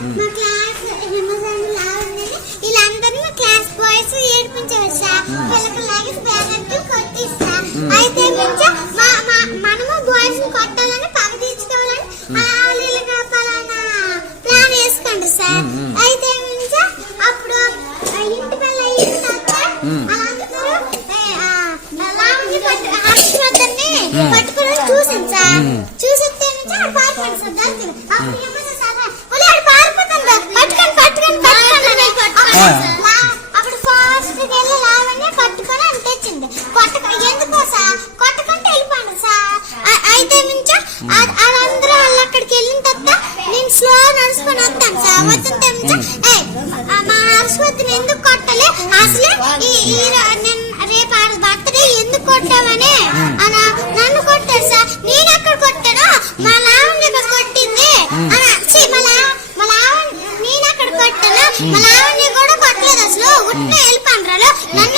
మా క్లాస్ వీళ్ళందరినీ బాయ్స్ వీళ్ళకి లగేజ్ బ్యానర్కి కొట్టిస్తా. అయితే మా మనము బాయ్స్ కొట్టాలని పగ తీర్చుకోవాలని పలానా వేసుకోండి సార్. అయితే నుంచి అప్పుడు ఇంటి పిల్ల చూసాను సార్. అప్పుడు లా- అప్పుడు ఫాస్ట్ వెళ్ళి లావణ్య పట్టుకొని అని తెచ్చింది కొట్టక ఎందుకో కొట్టకుంటే ఆ- అయితే వాళ్ళందరూ వాళ్ళు అక్కడికి వెళ్ళిన తర్వాత నేను స్లో నడుచుకొని వస్తాను సార్. వచ్చిన నుంచి ఏ మా హర్షవర్ధన్ ఎందుకు కొట్టలే? అసలే ఈ எல்லாருக்கும் ஹெல்ப் பண்றாளோ நான்